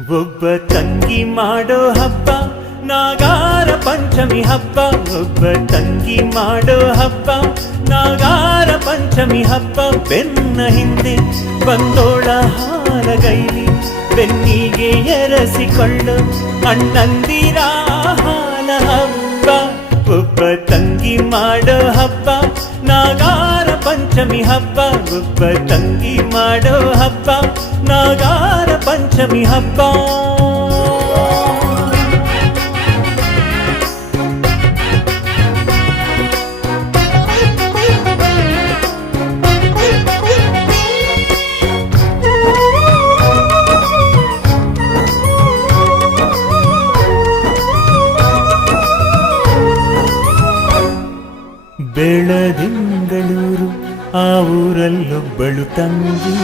ಒಬ್ಬ ತಂಗಿ ಮಾಡೋ ಹಬ್ಬ ನಾಗಾರ ಪಂಚಮಿ ಹಬ್ಬ. ಒಬ್ಬ ತಂಗಿ ಮಾಡೋ ಹಬ್ಬ ನಾಗಾರ ಪಂಚಮಿ ಹಬ್ಬ. ಬೆನ್ನ ಹಿಂದೆ ಬಂದೋಳ ಹಾಲಗೈಲಿ ಬೆನ್ನಿಗೆ ಎರಸಿಕೊಳ್ಳು ಅಣ್ಣಂದಿರ ಹಾಲ ಹಬ್ಬ. ಒಬ್ಬ ತಂಗಿ ಮಾಡೋ ಹಬ್ಬ ನಾಗಾರ ಪಂಚಮಿ ಹಬ್ಬ. ಒಬ್ಬ ತಂಗಿ ಮಾಡೋ ಹಬ್ಬ ನಾಗಾರ ಪಂಚಮಿ ಹಬ್ಬ. ಬೆಳದಿಂಗಳೂರು ಆ ಊರಲ್ಲೊಬ್ಬಳು ತಂಗಿ.